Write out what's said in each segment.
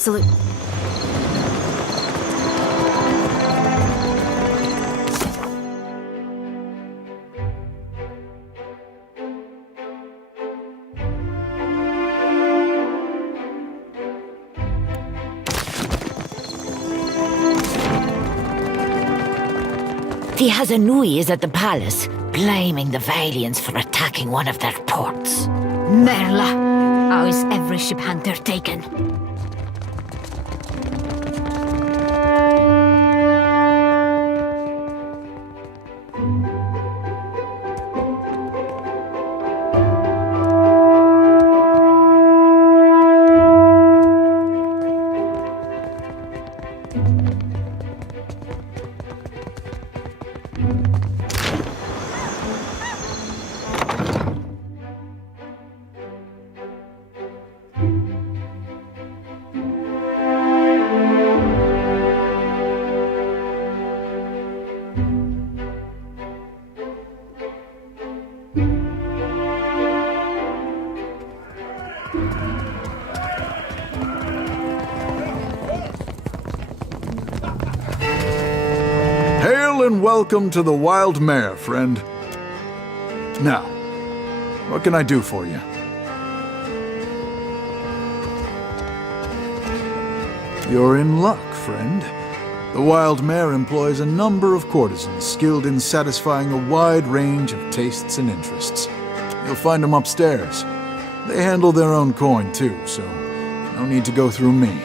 absolute... The Hazanui is at the palace, blaming the Valians for attacking one of their ports. Merla! How is every ship hunter taken? Hail and welcome to the Wild Mare, friend. Now, what can I do for you? You're in luck, friend. The Wild Mare employs a number of courtesans skilled in satisfying a wide range of tastes and interests. You'll find them upstairs. They handle their own coin too, so no need to go through me.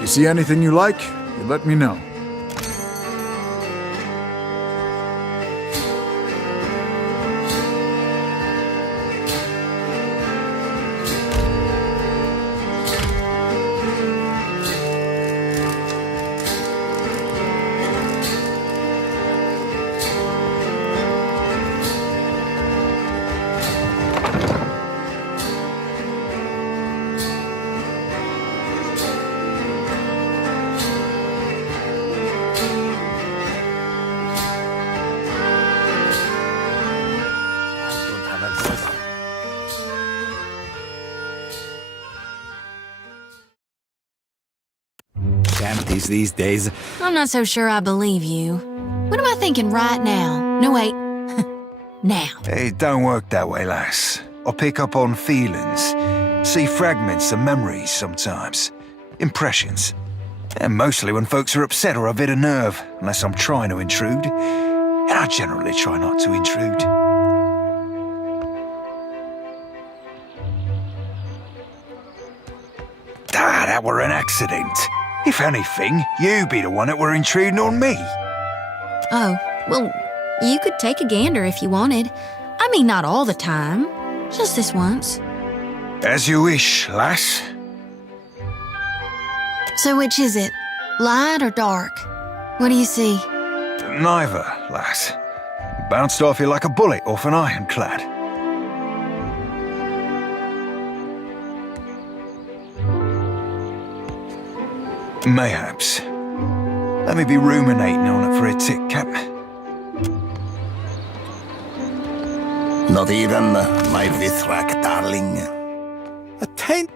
You see anything you like, you let me know. Shanties these days. I'm not so sure I believe you. What am I thinking right now? No, wait. Now. It don't work that way, lass. I pick up on feelings. See fragments of memories sometimes. Impressions. And mostly when folks are upset or a bit of nerve, unless I'm trying to intrude. And I generally try not to intrude. Ah, that were an accident. If anything, you be the one that were intruding on me. Oh, well, you could take a gander if you wanted. I mean, not all the time. Just this once. As you wish, lass. So which is it? Light or dark? What do you see? Neither, lass. Bounced off you like a bullet off an ironclad. Mayhaps. Let me be ruminating on it for a tick, Cap. Not even my Vithrak darling. Attend.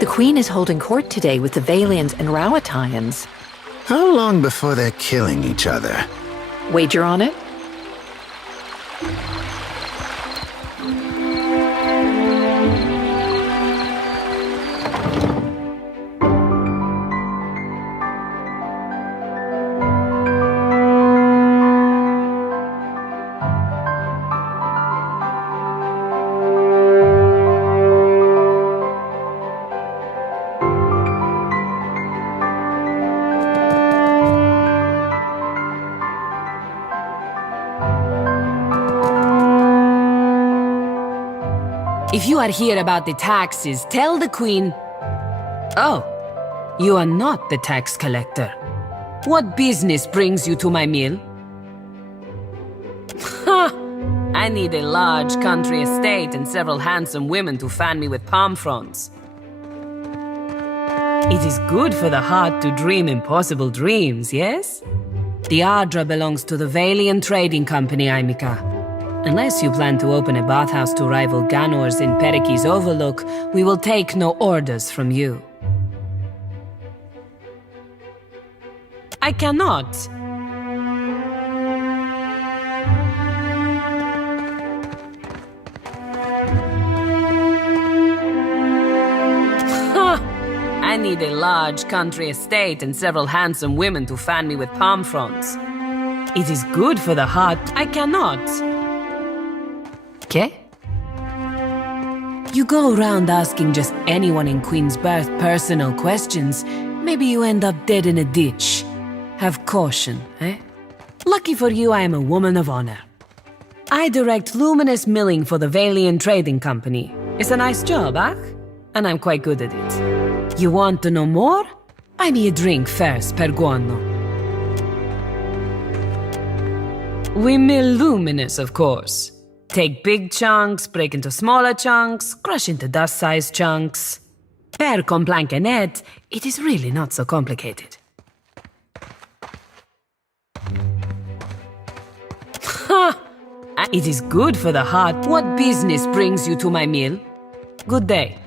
The Queen is holding court today with the Valians and Rawatayans. How long before they're killing each other? Wager on it? If you are here about the taxes, tell the Queen... Oh, you are not the tax collector. What business brings you to my mill? Ha! I need a large country estate and several handsome women to fan me with palm fronds. It is good for the heart to dream impossible dreams, yes? The Adra belongs to the Valiant Trading Company, Aimika. Unless you plan to open a bathhouse to rival Ganor's in Periki's Overlook, we will take no orders from you. I cannot. I need a large country estate and several handsome women to fan me with palm fronds. It is good for the heart. I cannot. Okay? You go around asking just anyone in Queen's Birth personal questions, maybe you end up dead in a ditch. Have caution, eh? Lucky for you, I am a woman of honor. I direct luminous milling for the Valiant Trading Company. It's a nice job, huh? And I'm quite good at it. You want to know more? Buy me a drink first, per guano. We mill luminous, of course. Take big chunks, break into smaller chunks, crush into dust-sized chunks. Per complankenet, it is really not so complicated. Ha! It is good for the heart. What business brings you to my mill? Good day.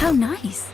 How nice.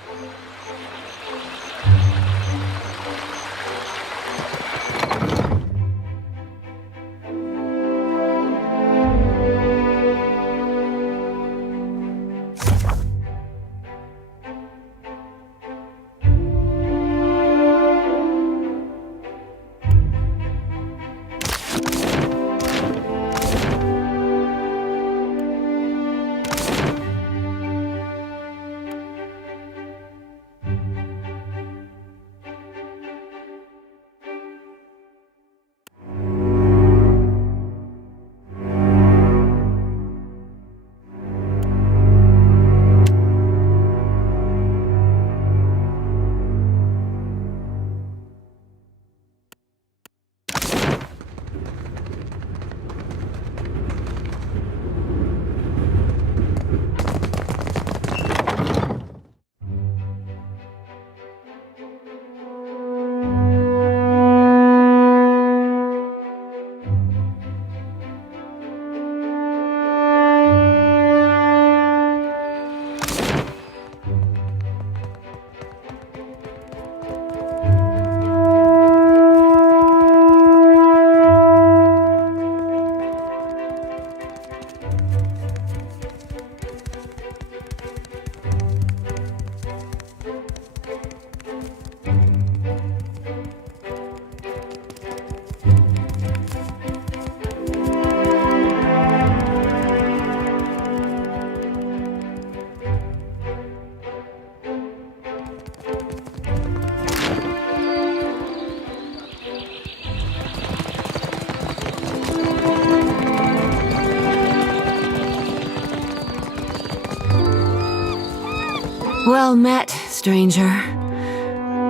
Well met, stranger.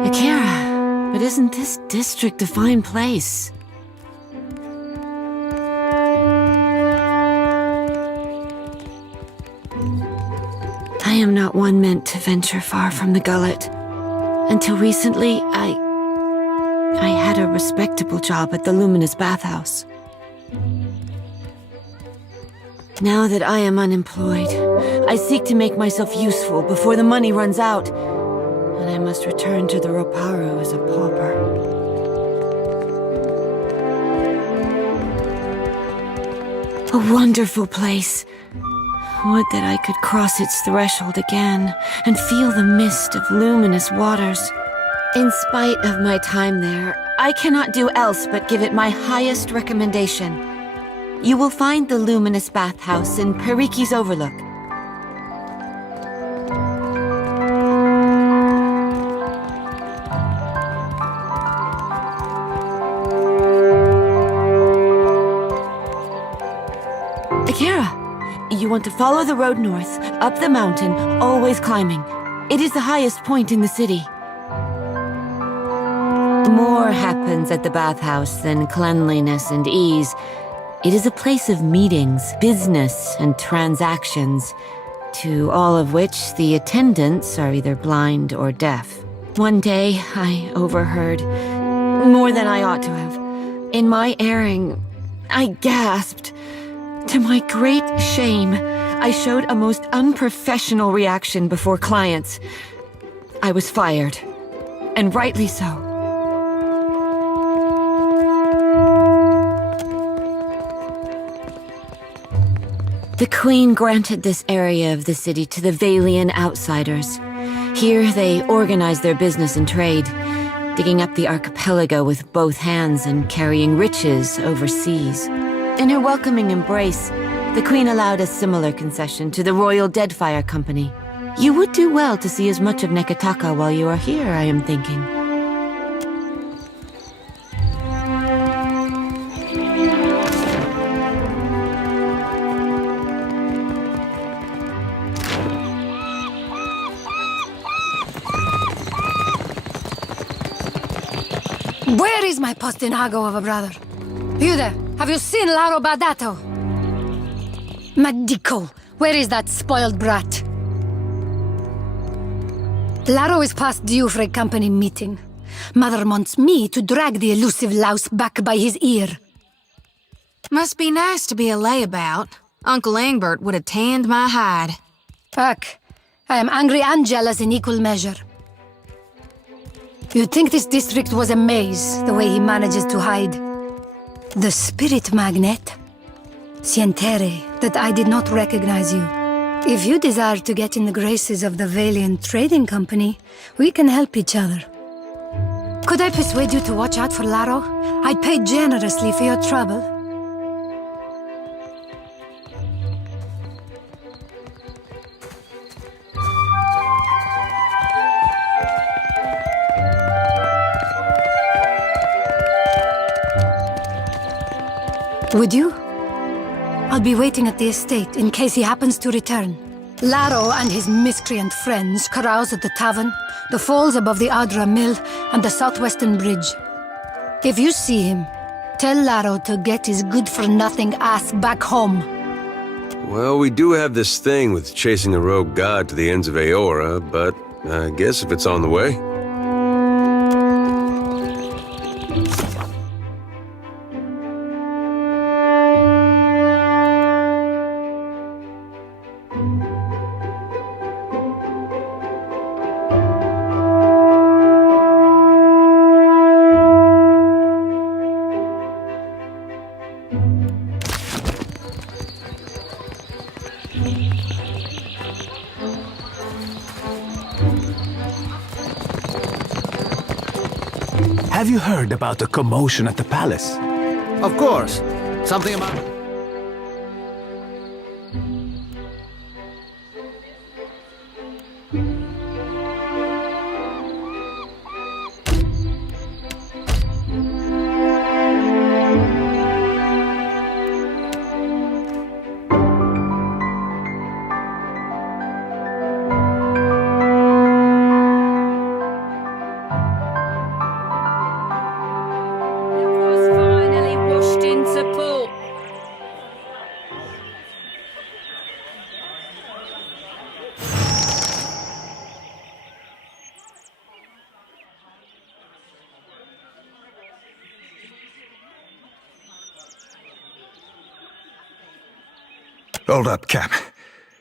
Akira, but isn't this district a fine place? I am not one meant to venture far from the gullet. Until recently, I had a respectable job at the Luminous Bathhouse. Now that I am unemployed, I seek to make myself useful before the money runs out, and I must return to the Roparo as a pauper. A wonderful place. Would that I could cross its threshold again and feel the mist of luminous waters. In spite of my time there, I cannot do else but give it my highest recommendation. You will find the Luminous Bathhouse in Periki's Overlook. Akira, you want to follow the road north, up the mountain, always climbing. It is the highest point in the city. More happens at the bathhouse than cleanliness and ease. It is a place of meetings, business, and transactions, to all of which the attendants are either blind or deaf. One day, I overheard, more than I ought to have. In my erring, I gasped. To my great shame, I showed a most unprofessional reaction before clients. I was fired, and rightly so. The Queen granted this area of the city to the Valian outsiders. Here they organized their business and trade, digging up the archipelago with both hands and carrying riches overseas. In her welcoming embrace, the Queen allowed a similar concession to the Royal Deadfire Company. You would do well to see as much of Neketaka while you are here, I am thinking. Where is my postinago of a brother? You there, have you seen Laro Badato? Madiko, where is that spoiled brat? Laro is past due for a company meeting. Mother wants me to drag the elusive louse back by his ear. Must be nice to be a layabout. Uncle Engbert would have tanned my hide. Ugh, I am angry and jealous in equal measure. You'd think this district was a maze, the way he manages to hide. The spirit magnet? Sientere, that I did not recognize you. If you desire to get in the graces of the Valiant Trading Company, we can help each other. Could I persuade you to watch out for Laro? I'd pay generously for your trouble. Would you? I'll be waiting at the estate in case he happens to return. Laro and his miscreant friends carouse at the tavern, the falls above the Adra Mill, and the southwestern bridge. If you see him, tell Laro to get his good-for-nothing ass back home. Well, we do have this thing with chasing a rogue god to the ends of Aora, but I guess if it's on the way... Have you heard about the commotion at the palace? Of course. Something about... Hold up, Cap.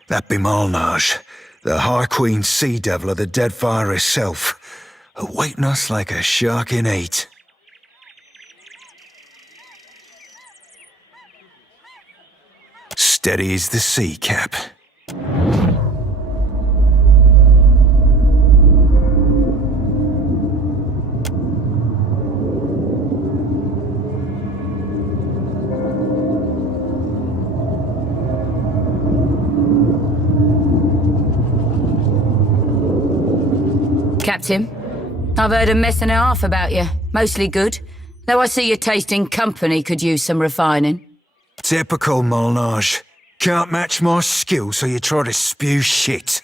That be Malnage, the High Queen Sea Devil of the Deadfire herself, awaiting us like a shark in heat. Steady as the sea, Cap. Captain, I've heard a mess and a half about you. Mostly good. Though I see your taste in company could use some refining. Typical, Malnage. Can't match my skill, so you try to spew shit.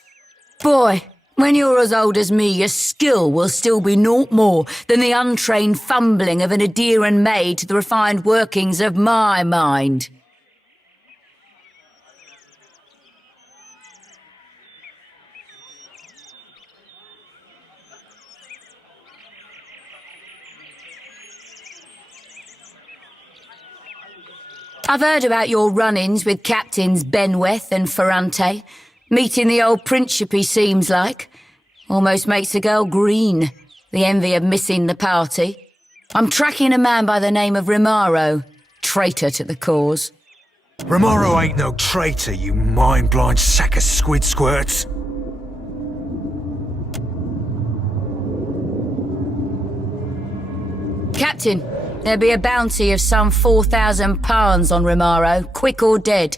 Boy, when you're as old as me, your skill will still be naught more than the untrained fumbling of an Adheran maid to the refined workings of my mind. I've heard about your run-ins with Captains Benweth and Ferrante. Meeting the old Principe seems like. Almost makes a girl green, the envy of missing the party. I'm tracking a man by the name of Rimaro, traitor to the cause. Romaro ain't no traitor, you mind-blind sack of squid squirts. Captain, there'll be a bounty of some 4,000 pounds on Rimaro, quick or dead.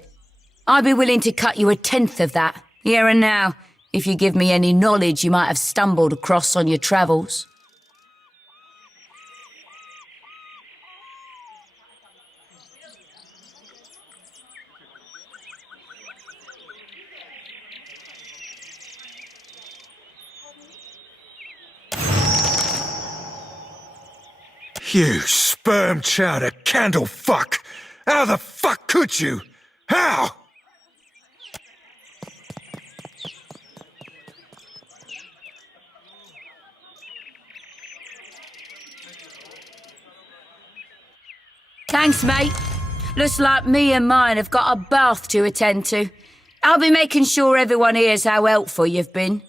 I'd be willing to cut you a tenth of that, here and now, if you give me any knowledge you might have stumbled across on your travels. You sperm chowder candle fuck! How the fuck could you? How? Thanks, mate. Looks like me and mine have got a bath to attend to. I'll be making sure everyone hears how helpful you've been.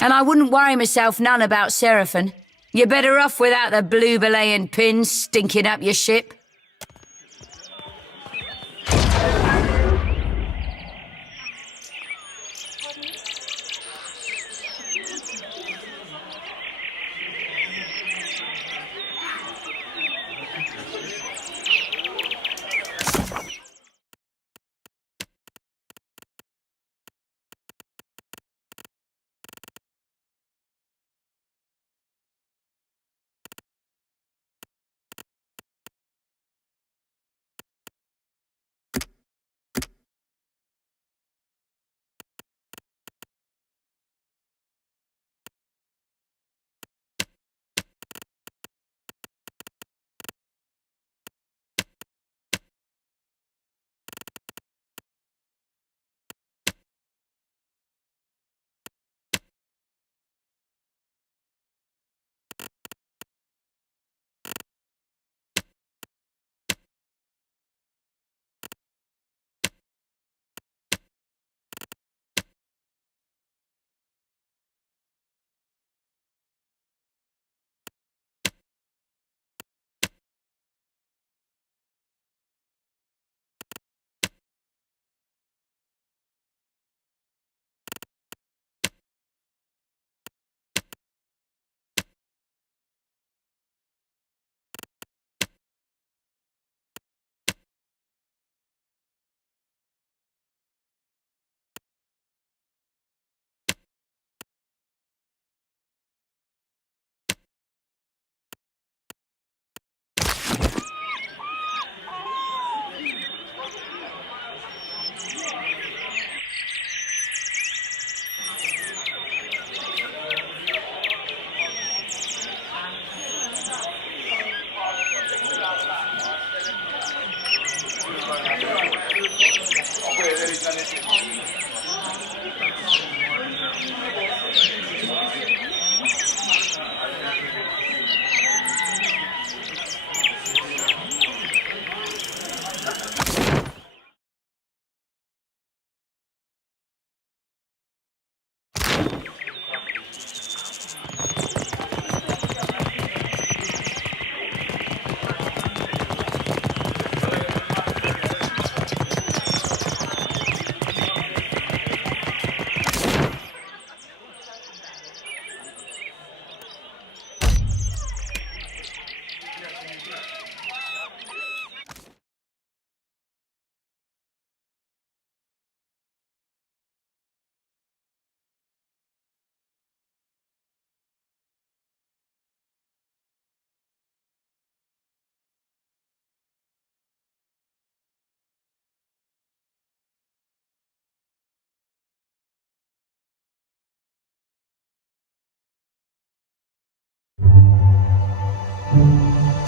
And I wouldn't worry myself none about Serafen. You're better off without the blue belaying pins stinking up your ship.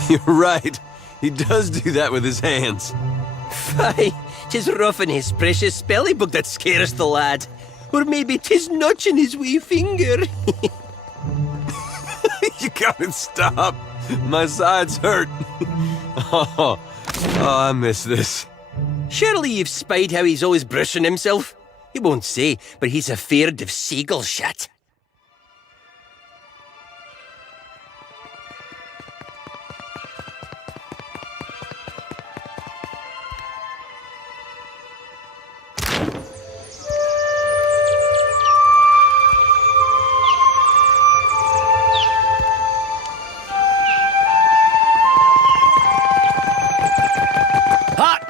You're right. He does do that with his hands. Fie, 'tis roughing his precious spelling book that scares the lad. Or maybe 'tis notching his wee finger. You gotta stop. My sides hurt. Oh, I miss this. Surely you've spied how he's always brushing himself? He won't say, but he's afeard of seagull shit.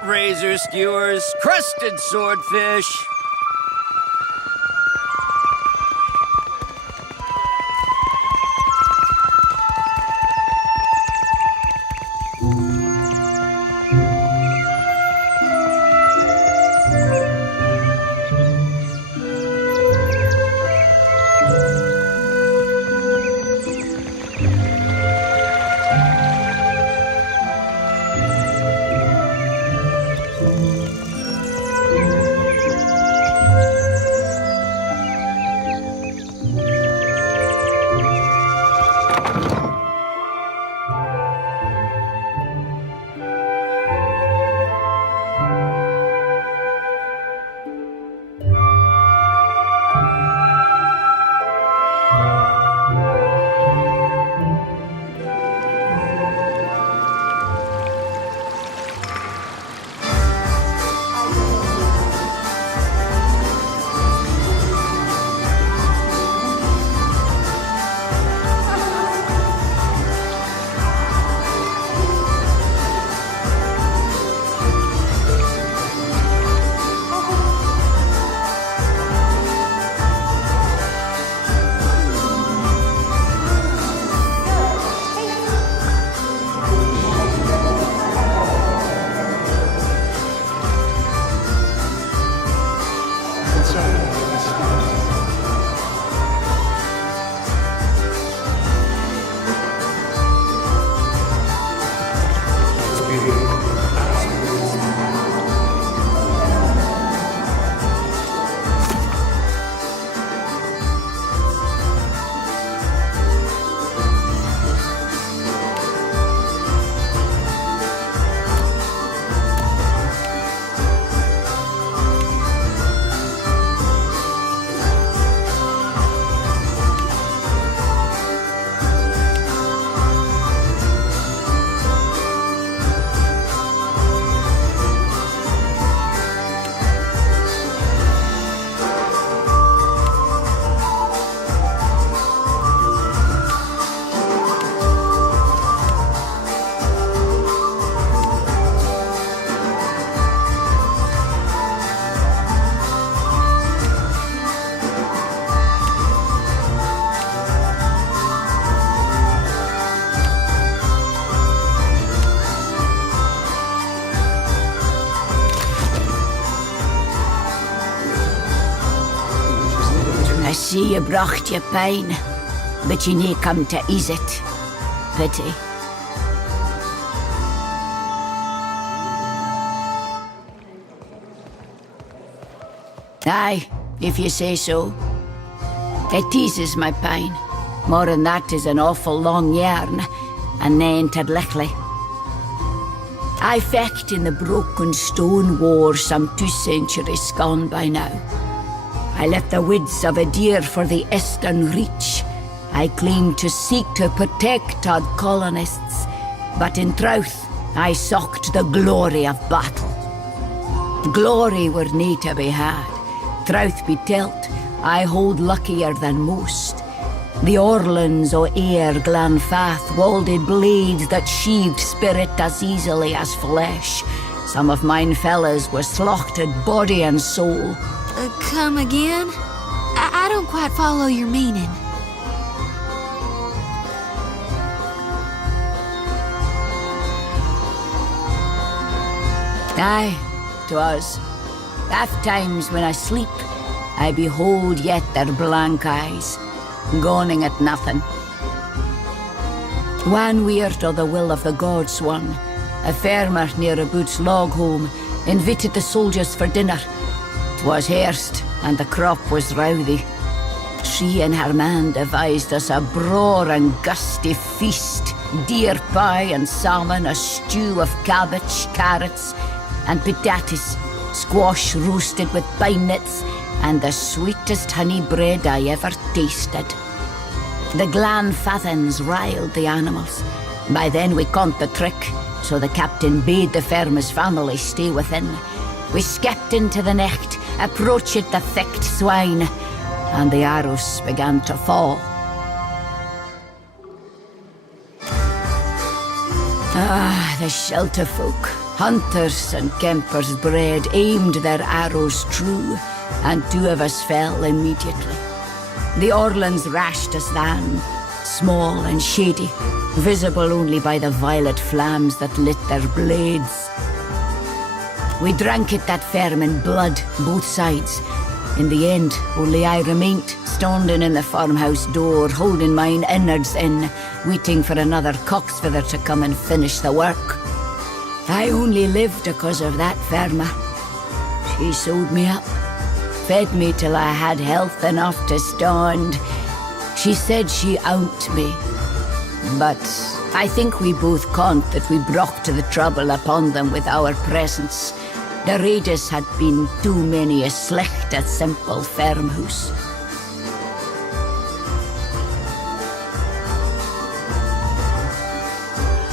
Razor skewers, crusted swordfish. See you brocht your pain, but you nae come to ease it. Pity. Aye, if you say so. It eases my pain. More than that is an awful long yarn, and nae lickly. I fecht in the broken stone war some 2 centuries gone by now. I left the woods of a deer for the eastern reach. I claimed to seek to protect our colonists, but in truth, I sought the glory of battle. Glory were nae to be had. Truth be telt, I hold luckier than most. The Orlands o' Ayr Glanfath walded blades that sheathed spirit as easily as flesh. Some of mine fellas were slaughtered body and soul. Come again? I don't quite follow your meaning. Aye, 'twas. Oft times when I sleep, I behold yet their blank eyes, goning at nothing. One weird o' the will of the gods one, a farmer near a Boots log home, invited the soldiers for dinner. 'Twas hairst, and the crop was rowdy. She and her man devised us a braw and gusty feast. Deer pie and salmon, a stew of cabbage, carrots, and potatoes, squash roasted with pine nuts, and the sweetest honey bread I ever tasted. The glan fathens riled the animals. By then we caught the trick, so the captain bade the farmer's family stay within. We skipped into the necht, approached the thicked swine, and the arrows began to fall. Ah, the shelter folk, hunters and kempers bred, aimed their arrows true, and 2 of us fell immediately. The Orlands rashed us then, small and shady, visible only by the violet flames that lit their blades. We drank it that firm in blood, both sides. In the end, only I remained, standing in the farmhouse door, holding mine innards in, waiting for another cocksfeather to come and finish the work. I only lived because of that farmer. She sewed me up, fed me till I had health enough to stand. She said she owned me, but I think we both conned that we brought the trouble upon them with our presence. The raiders had been too many a slecht at simple farmhouse.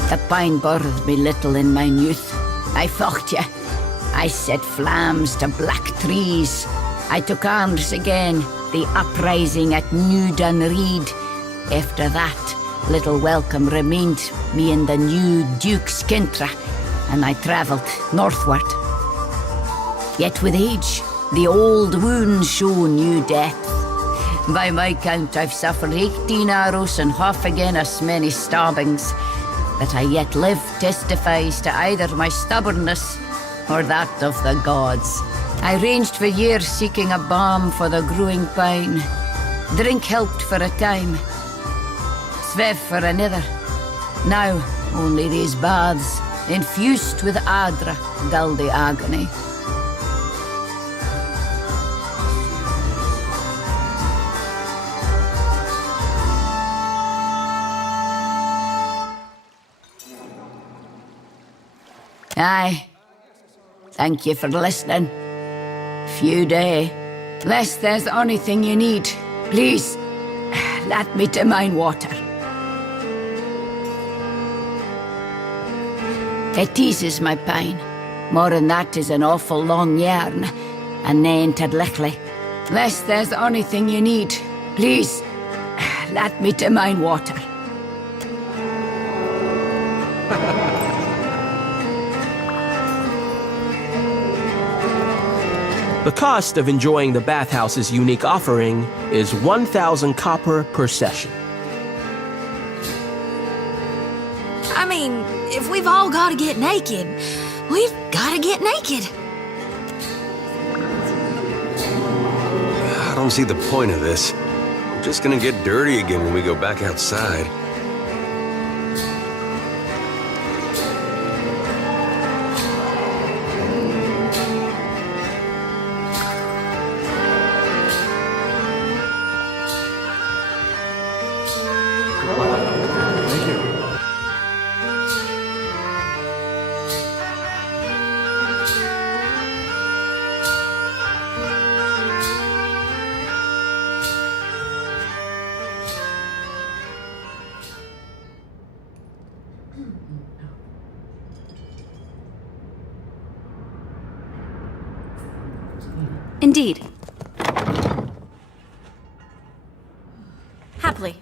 The pine bothered me little in mine youth. I fought ye. I set flames to black trees. I took arms again, the uprising at New Dunreed. After that, little welcome remained me in the new Duke's Kintra, and I travelled northward. Yet with age, the old wounds show new depth. By my count, I've suffered 18 arrows and half again as many stabbings. That I yet live testifies to either my stubbornness or that of the gods. I ranged for years seeking a balm for the growing pine. Drink helped for a time, svev for another. Now, only these baths, infused with adra, dull the agony. Aye. Thank you for listening. Few day. Lest there's anything you need, please, let me to mine water. It teases my pain. More than that is an awful long yarn, and nae tad lickly. Lest there's anything you need, please, let me to mine water. The cost of enjoying the bathhouse's unique offering is 1,000 copper per session. I mean, if we've all got to get naked, we've got to get naked. I don't see the point of this. We're just gonna get dirty again when we go back outside. Indeed. Happily.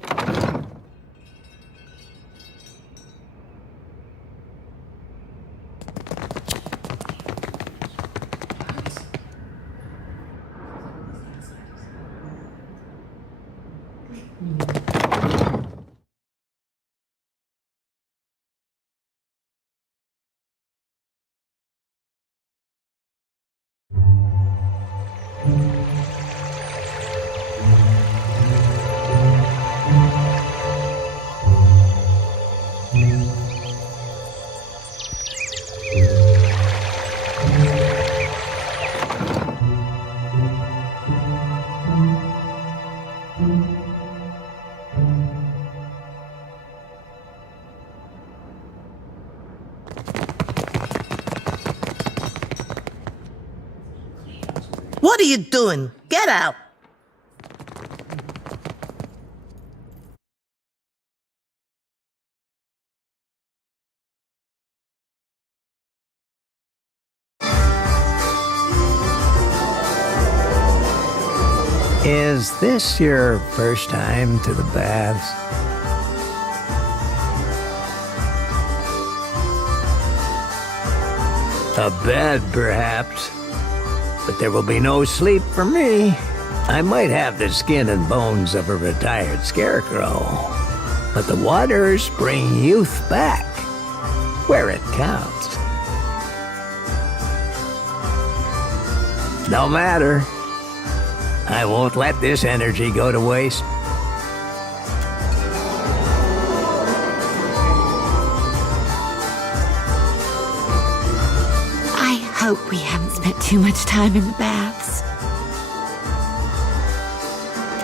What are you doing? Get out! Is this your first time to the baths? A bed, perhaps. But there will be no sleep for me. I might have the skin and bones of a retired scarecrow, but the waters bring youth back, where it counts. No matter. I won't let this energy go to waste. I hope we haven't spent too much time in the baths.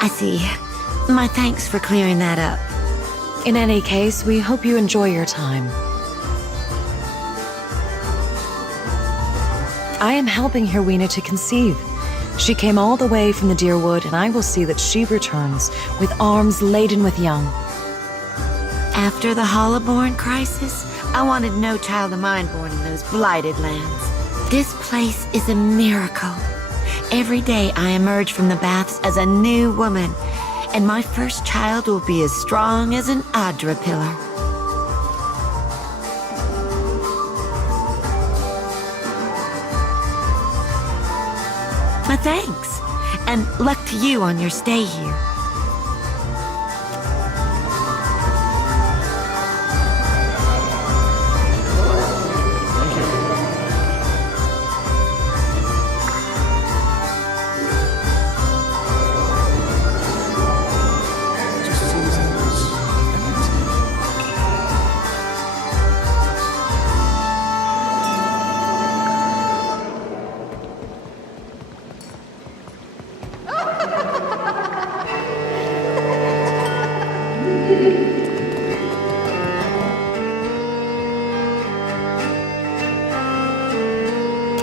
I see. My thanks for clearing that up. In any case, we hope you enjoy your time. I am helping Herwina to conceive. She came all the way from the Deerwood, and I will see that she returns with arms laden with young. After the Hollowborn crisis, I wanted no child of mine born in those blighted lands. This place is a miracle. Every day I emerge from the baths as a new woman, and my first child will be as strong as an Adra pillar. But thanks, and luck to you on your stay here.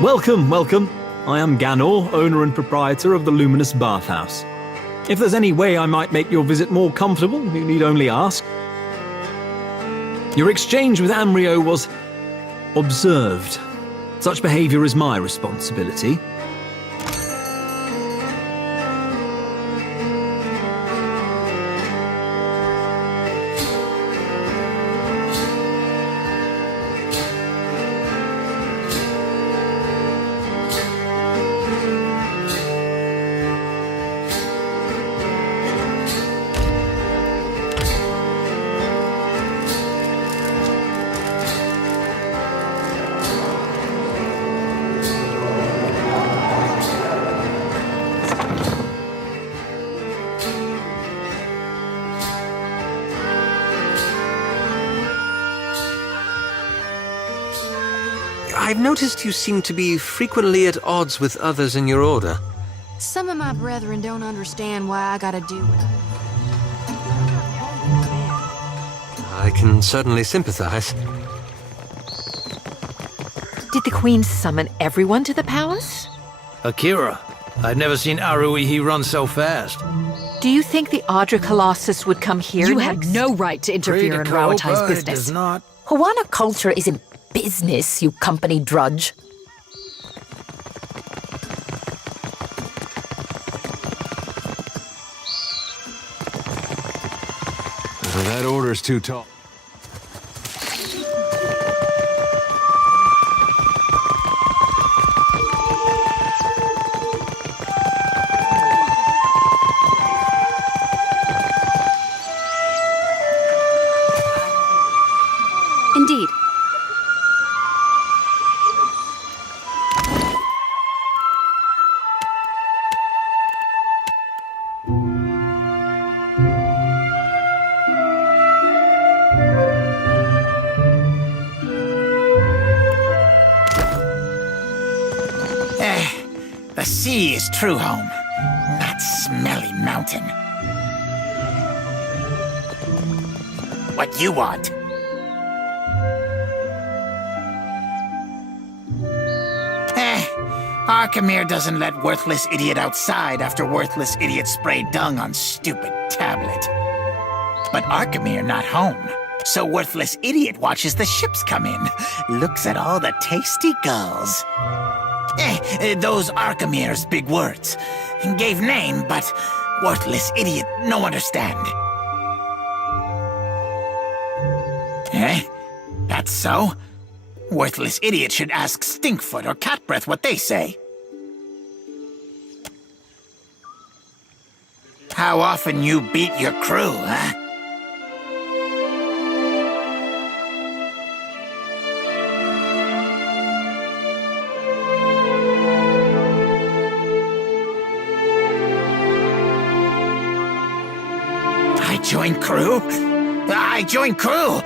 Welcome, welcome. I am Ganor, owner and proprietor of the Luminous Bathhouse. If there's any way I might make your visit more comfortable, you need only ask. Your exchange with Amrio was observed. Such behavior is my responsibility. I've noticed you seem to be frequently at odds with others in your order. Some of my brethren don't understand why I gotta do it. I can certainly sympathize. Did the Queen summon everyone to the palace? Akira, I've never seen Aruihi run so fast. Do you think the Audra Colossus would come here You next? have no right to interfere in Rawatai's business. Does not. Hawana culture isn't business, you company drudge. That order's too tall. Indeed. The sea is true home, not smelly mountain. What you want? Arkemir doesn't let worthless idiot outside after worthless idiot sprayed dung on stupid tablet. But Arkemir not home, so worthless idiot watches the ships come in, looks at all the tasty gulls. Those Arkemir's big words. Gave name, but worthless idiot no understand. That's so? Worthless idiot should ask Stinkfoot or Catbreath what they say. How often you beat your crew, huh? I join crew? I join crew!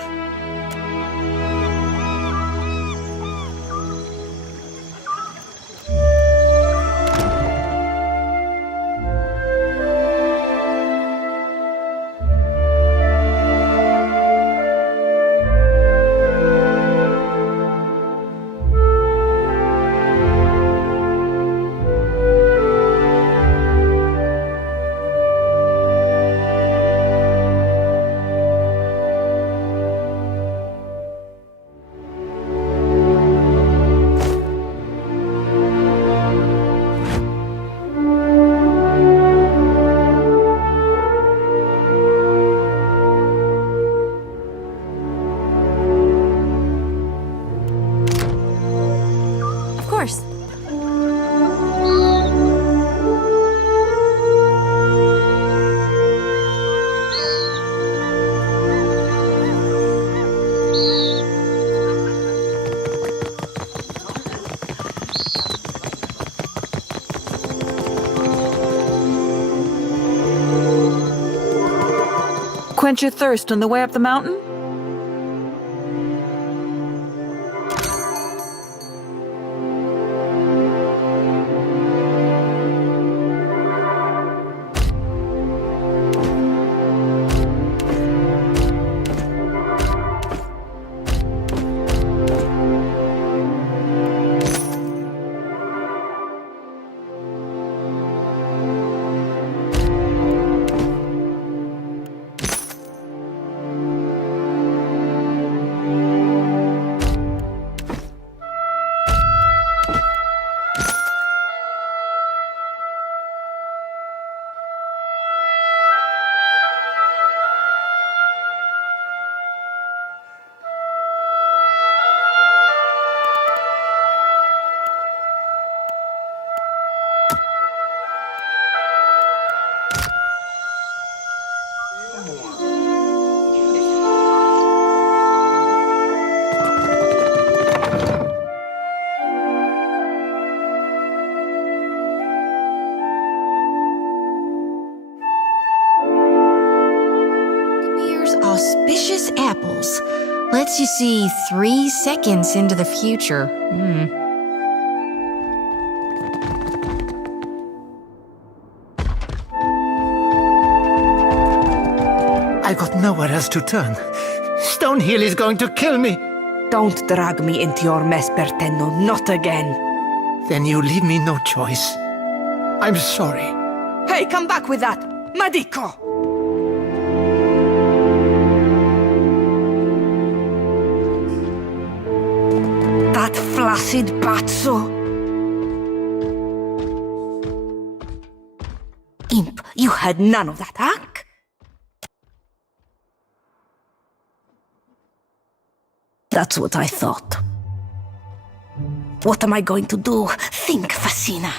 Quench your thirst on the way up the mountain? Auspicious apples. Lets you see 3 seconds into the future. I got nowhere else to turn. Stonehill is going to kill me. Don't drag me into your mess, Bertendo. Not again. Then you leave me no choice. I'm sorry. Hey, come back with that! Madico! That flaccid pazzo! Imp, you had none of that, huh? That's what I thought. What am I going to do? Think, Facina.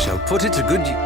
shall put it to good use.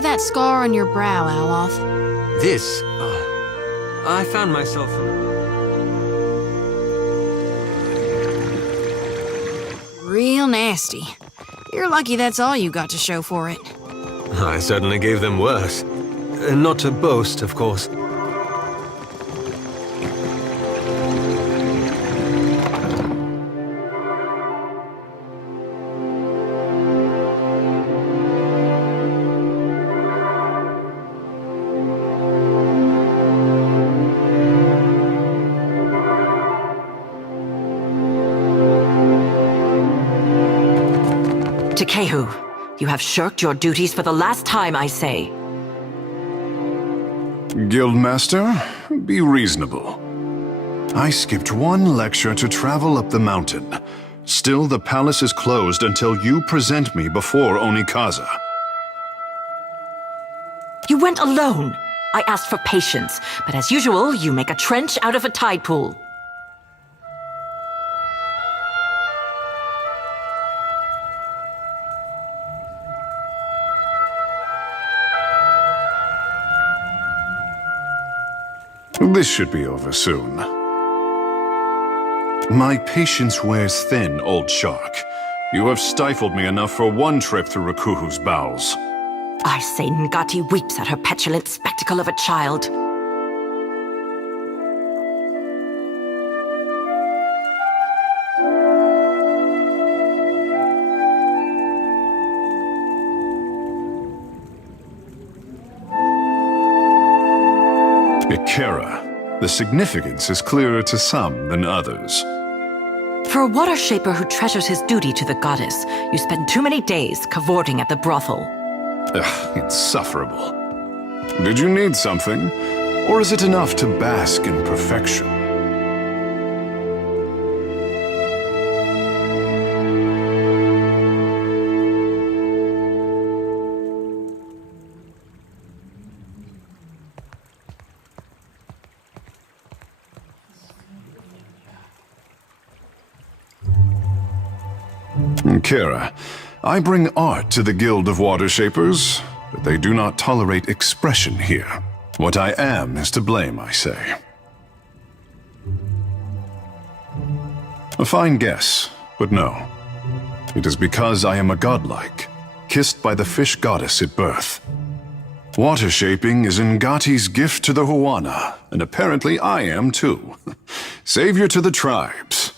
That scar on your brow, Aloth. This, I found myself... Real nasty. You're lucky that's all you got to show for it. I certainly gave them worse. Not to boast, of course. Tekehu, you have shirked your duties for the last time, I say. Guildmaster, be reasonable. I skipped one lecture to travel up the mountain. Still, the palace is closed until you present me before Onekaza. You went alone. I asked for patience, but as usual, you make a trench out of a tide pool. This should be over soon. My patience wears thin, old shark. You have stifled me enough for one trip through Rakuhu's bowels. I say Ngati weeps at her petulant spectacle of a child. Ikera, the significance is clearer to some than others. For a water shaper who treasures his duty to the goddess, you spend too many days cavorting at the brothel. Ugh, insufferable. Did you need something? Or is it enough to bask in perfection? Kara, I bring art to the Guild of Water Shapers, but they do not tolerate expression here. What I am is to blame, I say. A fine guess, but no. It is because I am a godlike, kissed by the fish goddess at birth. Water shaping is Ngati's gift to the Huana, and apparently I am too. Savior to the tribes.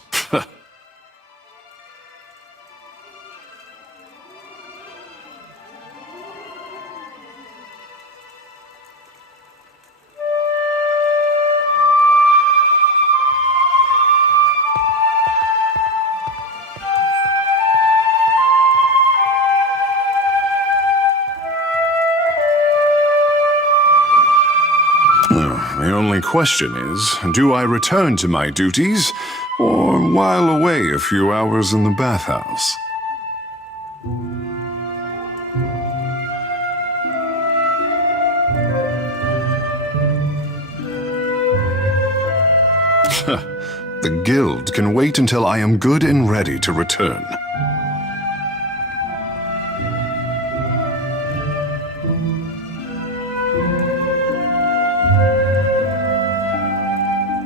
The only question is, do I return to my duties, or while away a few hours in the bathhouse? The guild can wait until I am good and ready to return.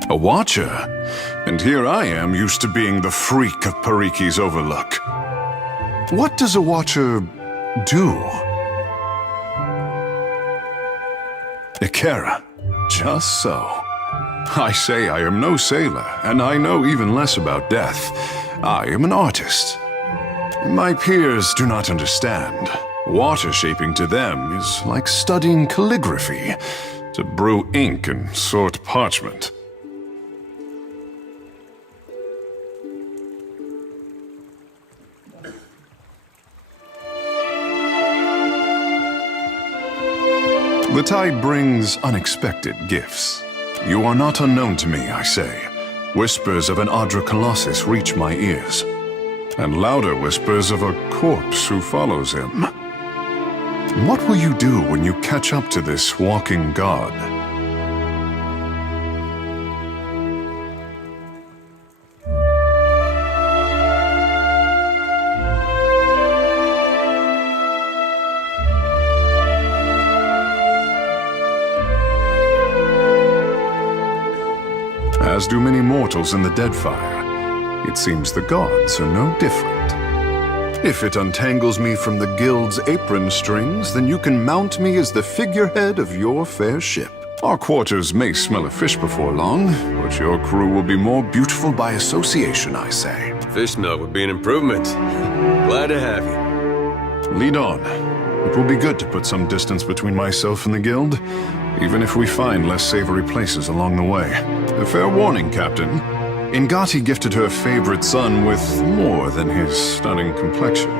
A watcher? And here I am used to being the freak of Pariki's overlook. What does a watcher do? Ikera. Just so. I say I am no sailor, and I know even less about death. I am an artist. My peers do not understand. Water shaping to them is like studying calligraphy, to brew ink and sort parchment. The tide brings unexpected gifts. You are not unknown to me, I say. Whispers of an Adra Colossus reach my ears, and louder whispers of a corpse who follows him. What will you do when you catch up to this walking god? As do many mortals in the Deadfire, it seems the gods are no different. If it untangles me from the guild's apron strings, then you can mount me as the figurehead of your fair ship. Our quarters may smell of fish before long, but your crew will be more beautiful by association, I say. Fish smell would be an improvement. Glad to have you. Lead on. It will be good to put some distance between myself and the guild, even if we find less savory places along the way. A fair warning, Captain. Ngati gifted her favorite son with more than his stunning complexion.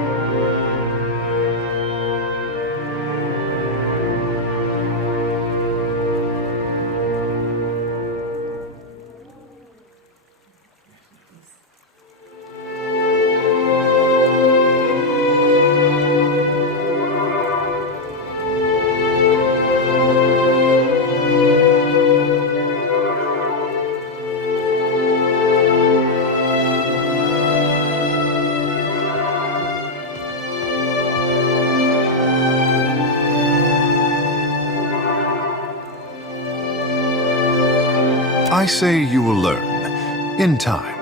I say you will learn, in time.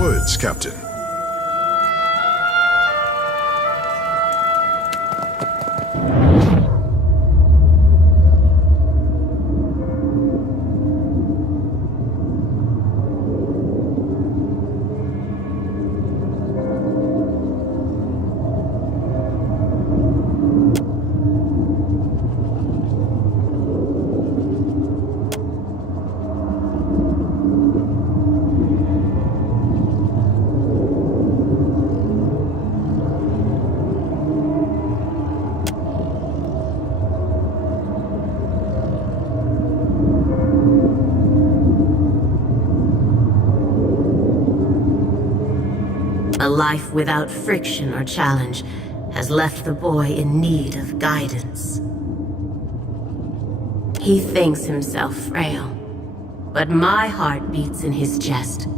Words, Captain. A life without friction or challenge has left the boy in need of guidance. He thinks himself frail, but my heart beats in his chest.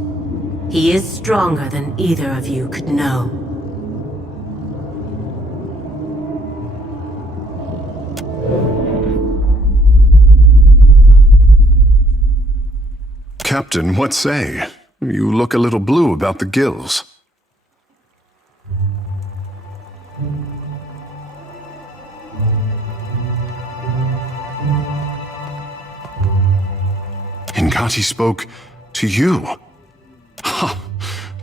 He is stronger than either of you could know. Captain, what say? You look a little blue about the gills. Ngati spoke to you. Ha!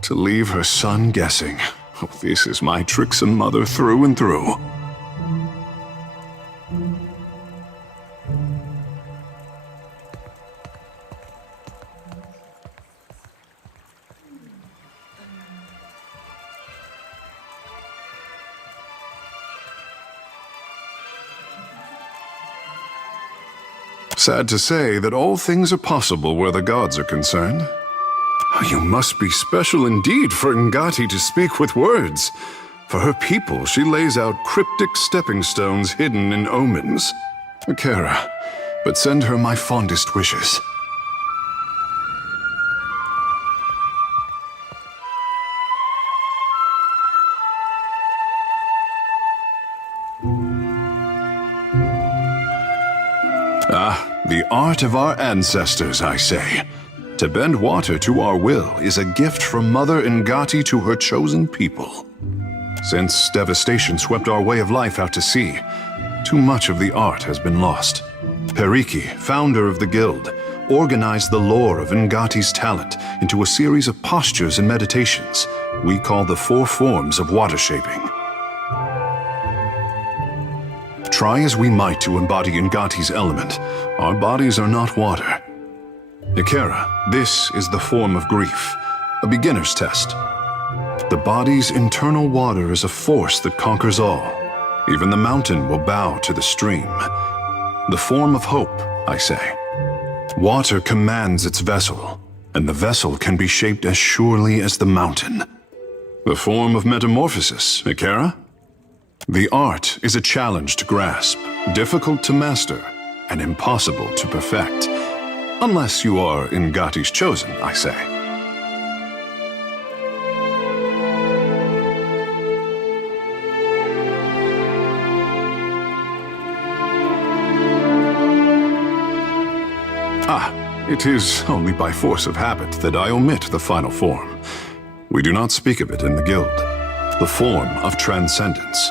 To leave her son guessing. Oh, this is my tricksin' mother through and through. Sad to say that all things are possible where the gods are concerned. You must be special indeed for Ngati to speak with words. For her people, she lays out cryptic stepping stones hidden in omens. Akira, but send her my fondest wishes. Ah, the art of our ancestors, I say. To bend water to our will is a gift from Mother Ngati to her chosen people. Since devastation swept our way of life out to sea, too much of the art has been lost. Periki, founder of the guild, organized the lore of Ngati's talent into a series of postures and meditations we call the 4 forms of water shaping. Try as we might to embody Ngati's element, our bodies are not water. Ikera, this is the form of grief, a beginner's test. The body's internal water is a force that conquers all. Even the mountain will bow to the stream. The form of hope, I say. Water commands its vessel, and the vessel can be shaped as surely as the mountain. The form of metamorphosis, Ikera? The art is a challenge to grasp, difficult to master, and impossible to perfect. Unless you are Ngati's chosen, I say. It is only by force of habit that I omit the final form. We do not speak of it in the guild. The form of transcendence.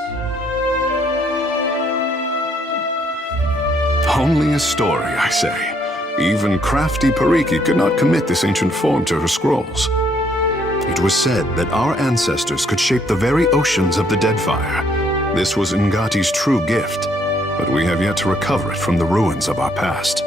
Only a story, I say. Even crafty Periki could not commit this ancient form to her scrolls. It was said that our ancestors could shape the very oceans of the Deadfire. This was Ngati's true gift, but we have yet to recover it from the ruins of our past.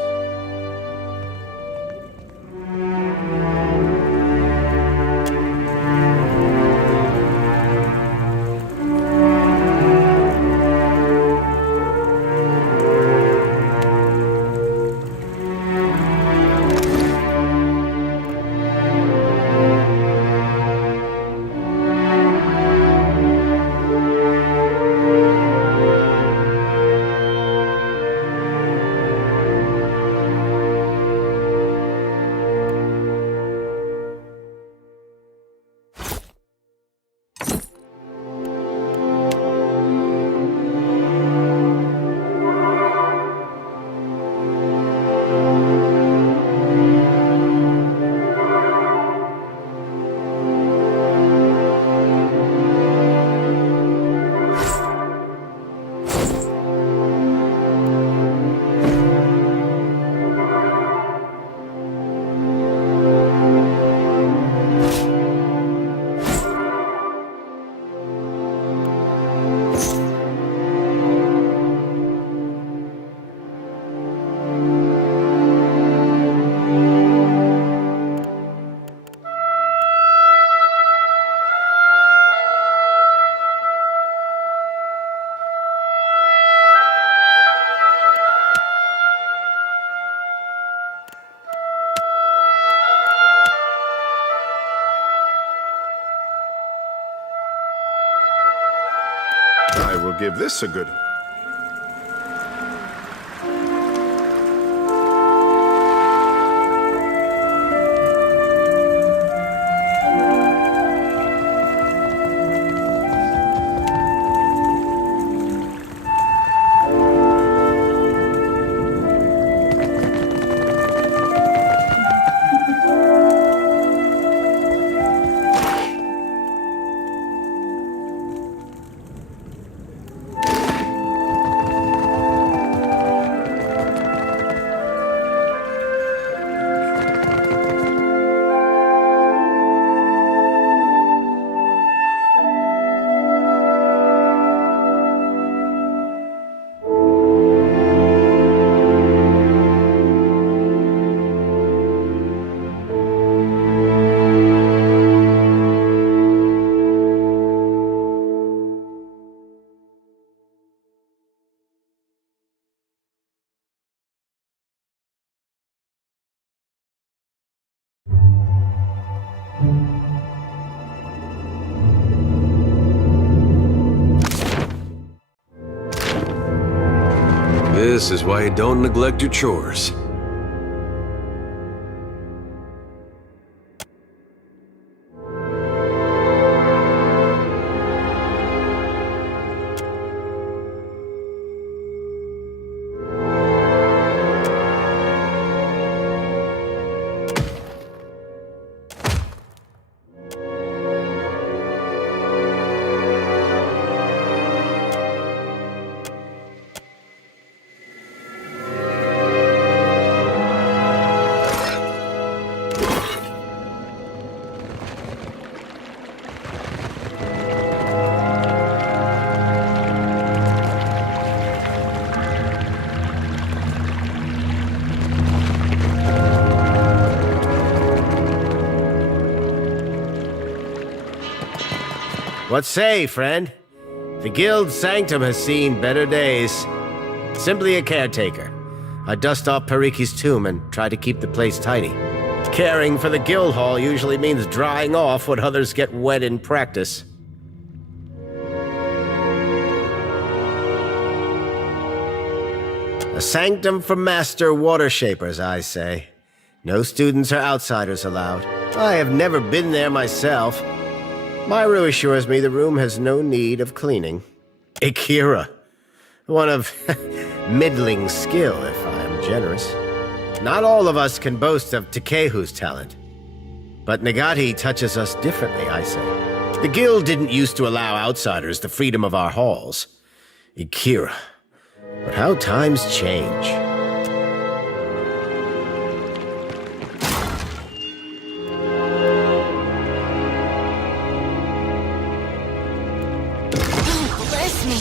I will give this a good... This is why you don't neglect your chores. What say, friend? The guild sanctum has seen better days. Simply a caretaker. I dust off Pariki's tomb and try to keep the place tidy. Caring for the guild hall usually means drying off what others get wet in practice. A sanctum for master water shapers, I say. No students or outsiders allowed. I have never been there myself. Myru assures me the room has no need of cleaning. Akira. One of middling skill, if I am generous. Not all of us can boast of Tekehu's talent. But Nagati touches us differently, I say. The guild didn't used to allow outsiders the freedom of our halls. Akira. But how times change. Bless me.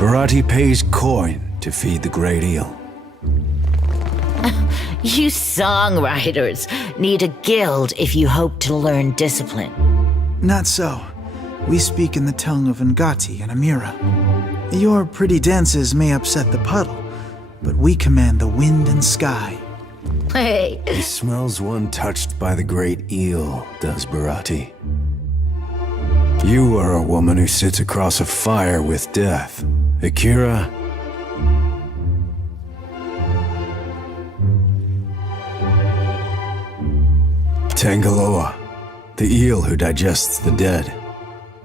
Barati pays coin to feed the great eel. You songwriters need a guild if you hope to learn discipline. Not so. We speak in the tongue of Ngati and Amira. Your pretty dances may upset the puddle, but we command the wind and sky. Hey. He smells one touched by the great eel, does Barati. You are a woman who sits across a fire with death. Akira... Tangaloa, the eel who digests the dead.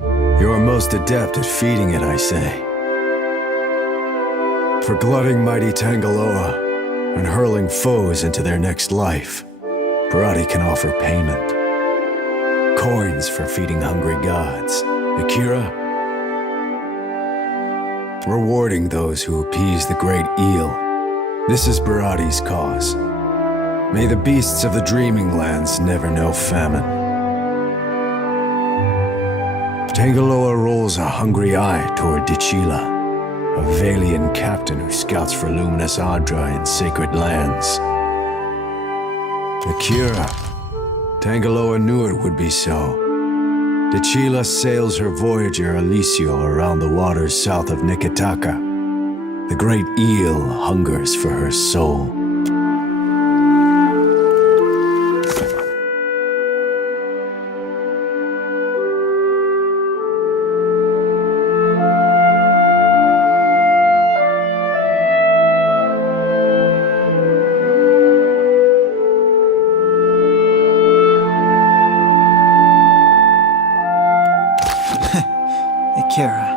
You're most adept at feeding it, I say. For glutting mighty Tangaloa and hurling foes into their next life, Barati can offer payment. Coins for feeding hungry gods. Akira... rewarding those who appease the great eel. This is Barati's cause. May the beasts of the dreaming lands never know famine. Tangaloa rolls a hungry eye toward Dichila, a Valian captain who scouts for luminous Adra in sacred lands. Akira, Tangaloa knew it would be so. Dichila sails her Voyager Alisio around the waters south of Nikitaka. The great eel hungers for her soul. Akira.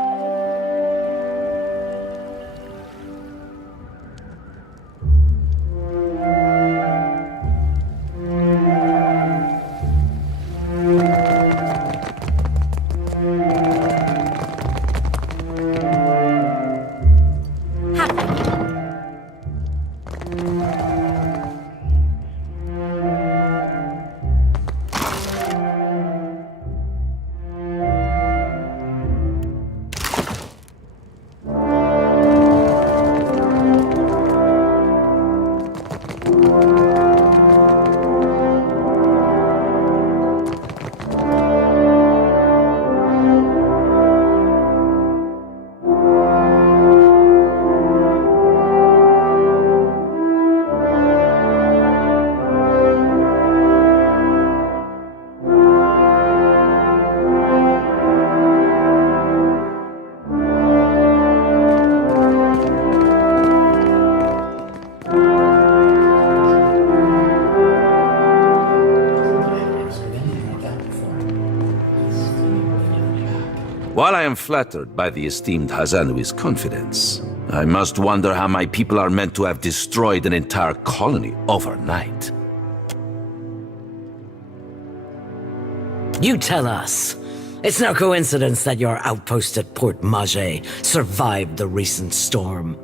While I am flattered by the esteemed Hazanui's confidence, I must wonder how my people are meant to have destroyed an entire colony overnight. You tell us. It's no coincidence that your outpost at Port Mage survived the recent storm.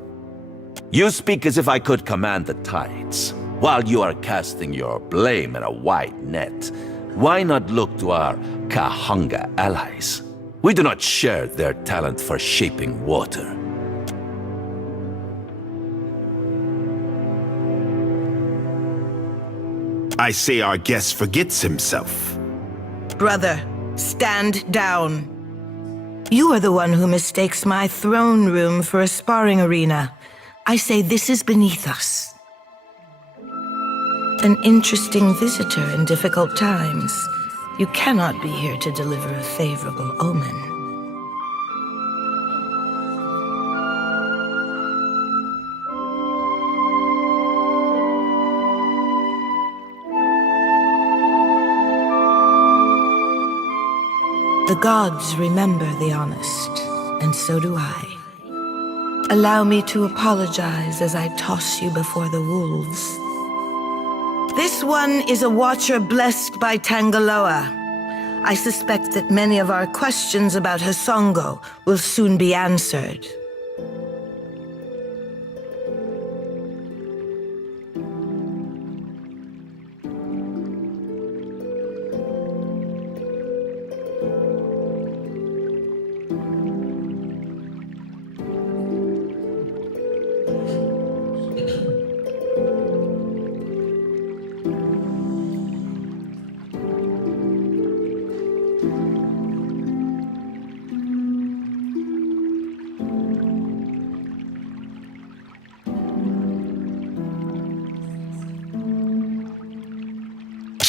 You speak as if I could command the tides. While you are casting your blame in a wide net, why not look to our Kahanga allies? We do not share their talent for shaping water. I say our guest forgets himself. Brother, stand down. You are the one who mistakes my throne room for a sparring arena. I say this is beneath us. An interesting visitor in difficult times. You cannot be here to deliver a favorable omen. The gods remember the honest, and so do I. Allow me to apologize as I toss you before the wolves. This one is a watcher blessed by Tangaloa. I suspect that many of our questions about Hasongo will soon be answered.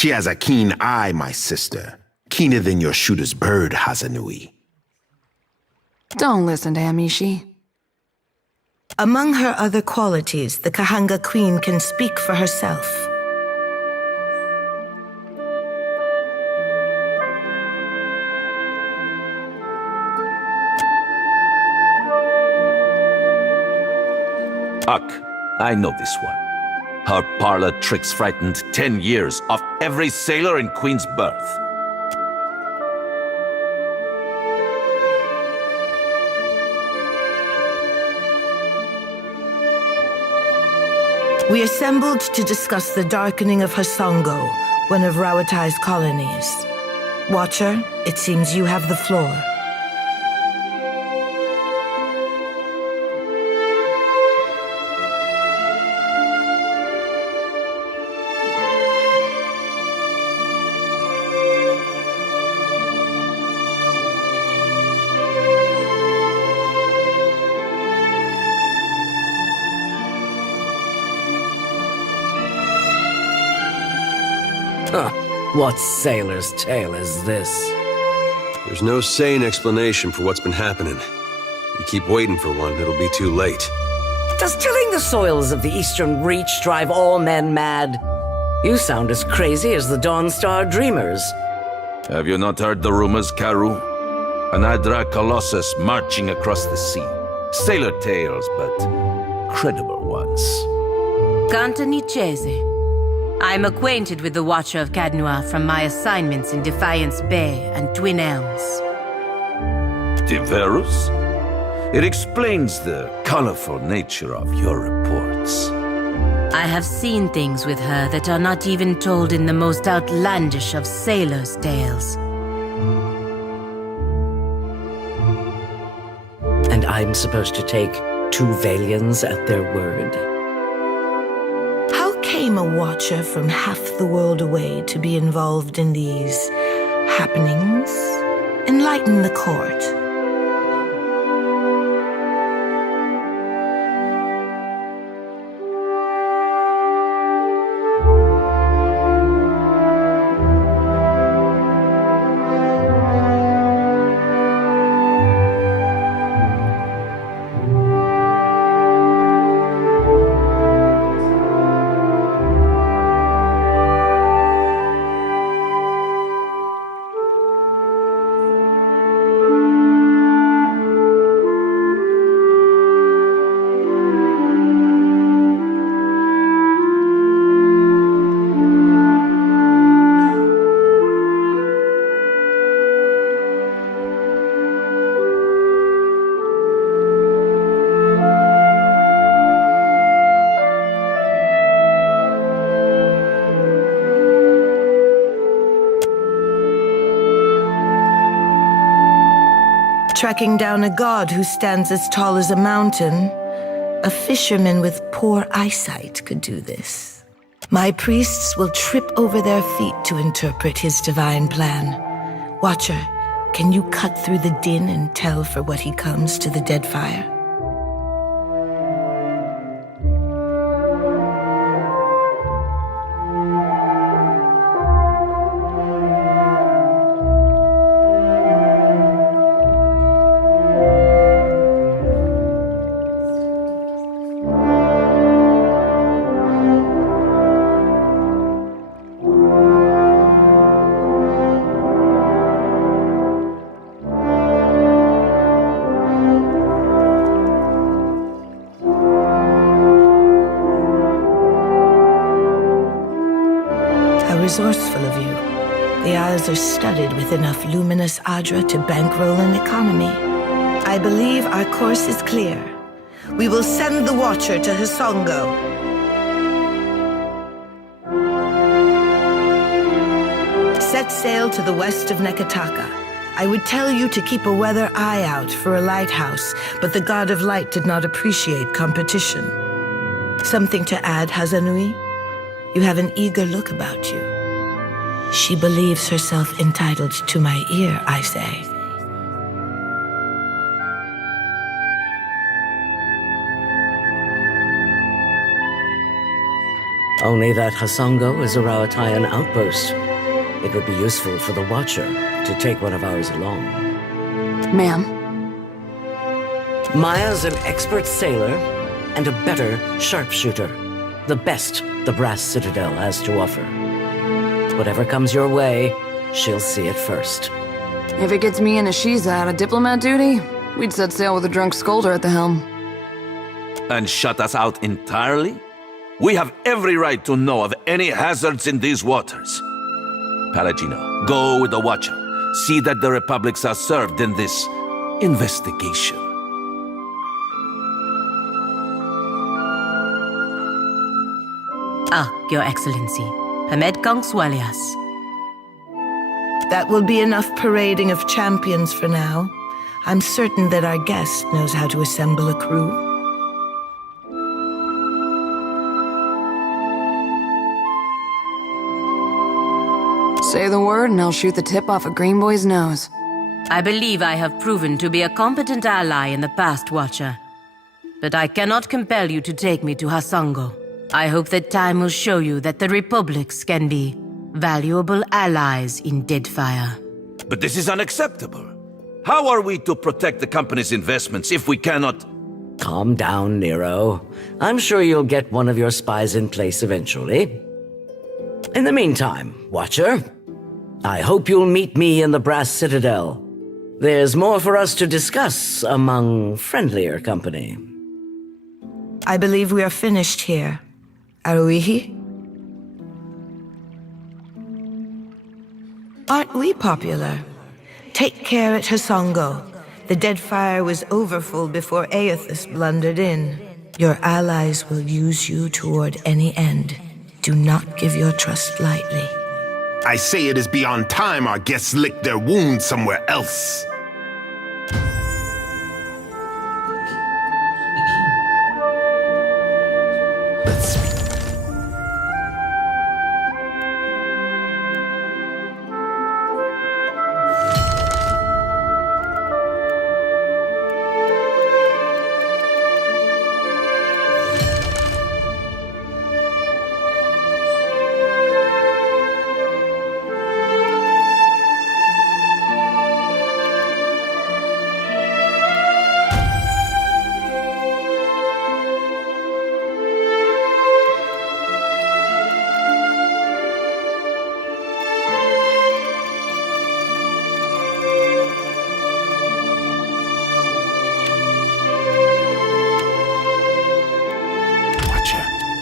She has a keen eye, my sister. Keener than your shooter's bird, Hazanui. Don't listen to Amishi. Among her other qualities, the Kahanga Queen can speak for herself. Uck, I know this one. Her parlor tricks frightened 10 years of every sailor in Queen's birth. We assembled to discuss the darkening of Hasongo, one of Rawatai's colonies. Watcher, it seems you have the floor. What sailor's tale is this? There's no sane explanation for what's been happening. You keep waiting for one, it'll be too late. Does tilling the soils of the Eastern Reach drive all men mad? You sound as crazy as the Dawnstar Dreamers. Have you not heard the rumors, Karu? An Hydra Colossus marching across the sea. Sailor tales, but credible ones. Ganta Nichese. I'm acquainted with the Watcher of Cadnua from my assignments in Defiance Bay and Twin Elms. Diverus? It explains the colorful nature of your reports. I have seen things with her that are not even told in the most outlandish of sailors' tales. And I'm supposed to take two Valians at their word? Came a watcher from half the world away to be involved in these happenings? Enlighten the court. Tracking down a god who stands as tall as a mountain. A fisherman with poor eyesight could do this. My priests will trip over their feet to interpret his divine plan. Watcher, can you cut through the din and tell for what he comes to the Deadfire? Resourceful of you. The Isles are studded with enough luminous Adra to bankroll an economy. I believe our course is clear. We will send the Watcher to Hisongo. Set sail to the west of Neketaka. I would tell you to keep a weather eye out for a lighthouse, but the God of Light did not appreciate competition. Something to add, Hazanui? You have an eager look about you. She believes herself entitled to my ear, I say. Only that Hisongo is a Rawatayan outpost. It would be useful for the Watcher to take one of ours along. Ma'am? Maia's an expert sailor and a better sharpshooter. The best the Brass Citadel has to offer. Whatever comes your way, she'll see it first. If it gets me and Ashiza out of diplomat duty, we'd set sail with a drunk scolder at the helm. And shut us out entirely? We have every right to know of any hazards in these waters. Palagino, go with the Watcher. See that the Republics are served in this investigation. Ah, Your Excellency. Hamed Kong Swalias. That will be enough parading of champions for now. I'm certain that our guest knows how to assemble a crew. Say the word and I'll shoot the tip off a green boy's nose. I believe I have proven to be a competent ally in the past, Watcher. But I cannot compel you to take me to Hisongo. I hope that time will show you that the Republics can be valuable allies in Deadfire. But this is unacceptable. How are we to protect the company's investments if we cannot... Calm down, Nero. I'm sure you'll get one of your spies in place eventually. In the meantime, Watcher, I hope you'll meet me in the Brass Citadel. There's more for us to discuss among friendlier company. I believe we are finished here. Aruihi? Aren't we popular? Take care at Hisongo. The Deadfire was overfull before Aethys blundered in. Your allies will use you toward any end. Do not give your trust lightly. I say it is beyond time our guests lick their wounds somewhere else. Let's speak.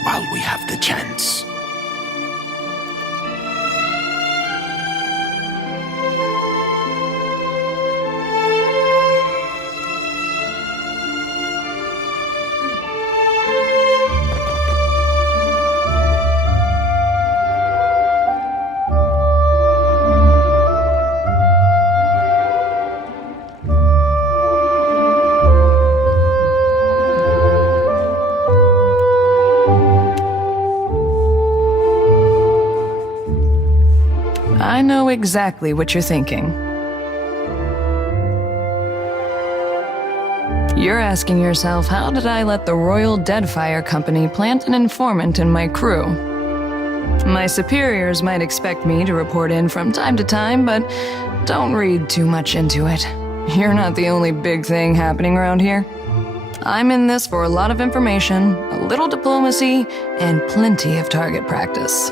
While we have the chance. know exactly what you're thinking. You're asking yourself, how did I let the Royal Deadfire Company plant an informant in my crew? My superiors might expect me to report in from time to time, but don't read too much into it. You're not the only big thing happening around here. I'm in this for a lot of information, a little diplomacy, and plenty of target practice.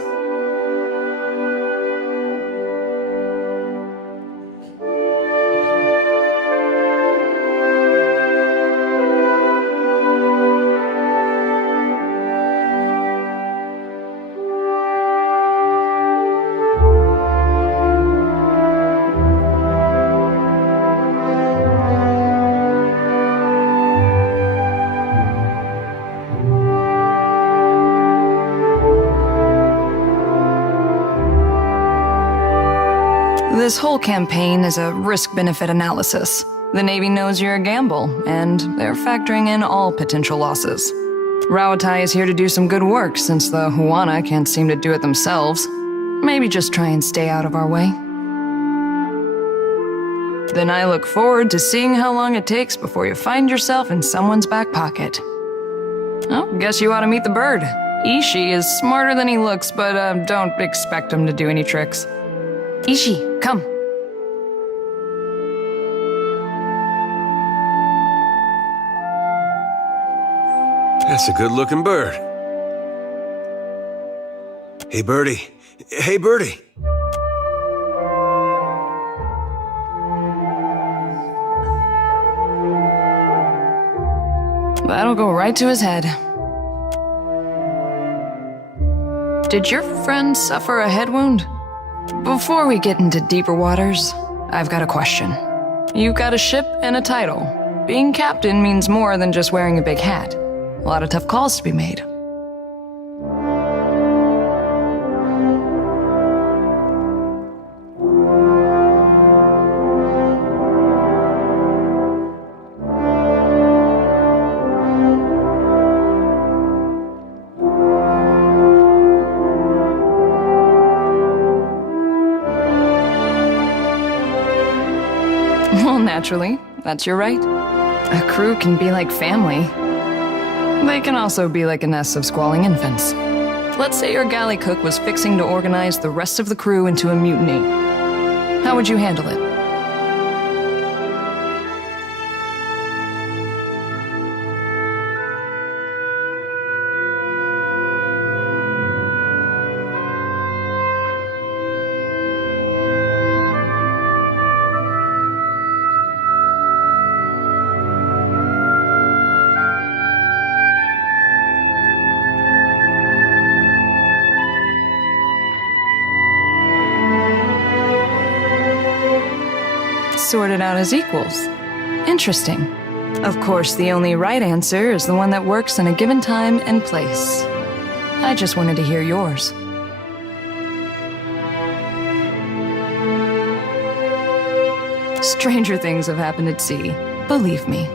This whole campaign is a risk-benefit analysis. The Navy knows you're a gamble, and they're factoring in all potential losses. Raotai is here to do some good work since the Huana can't seem to do it themselves. Maybe just try and stay out of our way. Then I look forward to seeing how long it takes before you find yourself in someone's back pocket. Oh, guess you ought to meet the bird. Ishi is smarter than he looks, but don't expect him to do any tricks. Ishi, come. That's a good-looking bird. Hey, birdie. Hey, birdie. That'll go right to his head. Did your friend suffer a head wound? Before we get into deeper waters, I've got a question. You've got a ship and a title. Being captain means more than just wearing a big hat. A lot of tough calls to be made. Well, naturally, that's your right. A crew can be like family. They can also be like a nest of squalling infants. Let's say your galley cook was fixing to organize the rest of the crew into a mutiny. How would you handle it? Sorted out as equals. Interesting. Of course, the only right answer is the one that works in a given time and place. I just wanted to hear yours. Stranger things have happened at sea, believe me.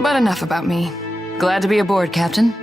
But enough about me. Glad to be aboard, Captain.